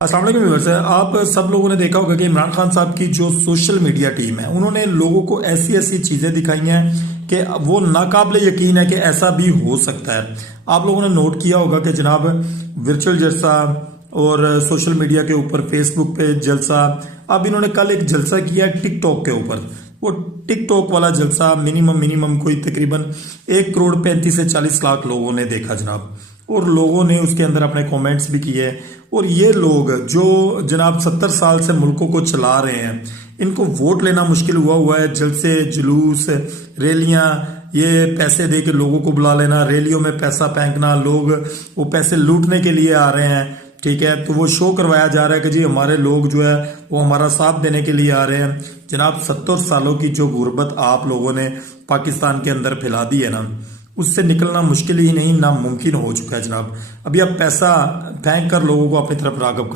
अस्सलाम वालेकुम व्यूअर्स। आप सब लोगों ने देखा होगा कि इमरान खान साहब की जो सोशल मीडिया टीम है उन्होंने लोगों को ऐसी ऐसी चीजें दिखाई हैं कि वो नाकाबिले यकीन है कि ऐसा भी हो सकता है। आप लोगों ने नोट किया होगा कि जनाब वर्चुअल जलसा और सोशल मीडिया के ऊपर फेसबुक पे जलसा, अब इन्होंने कल एक जलसा किया टिकटॉक के ऊपर। वो टिकटॉक वाला जलसा मिनिमम कोई तकरीबन 1 करोड़ 35 से 40 लाख लोगों ने देखा जनाब, और लोगों ने उसके अंदर अपने कमेंट्स भी किए। और ये लोग जो जनाब 70 साल से मुल्कों को चला रहे हैं, इनको वोट लेना मुश्किल हुआ है। जलसे, जुलूस, रैलियां, ये पैसे दे के लोगों को बुला लेना, रैलियों में पैसा फेंकना, लोग वो पैसे लूटने के लिए आ रहे हैं, ठीक है। तो वो शो करवाया जा रहा है कि जी हमारे लोग जो है वो हमारा साथ देने के लिए आ रहे हैं। जनाब 70 सालों की जो गुर्बत आप लोगों ने पाकिस्तान के अंदर फैला दी है ना, उससे निकलना मुश्किल ही नहीं नामुमकिन हो चुका है जनाब। अभी आप पैसा फेंक कर लोगों को अपनी तरफ राग़िब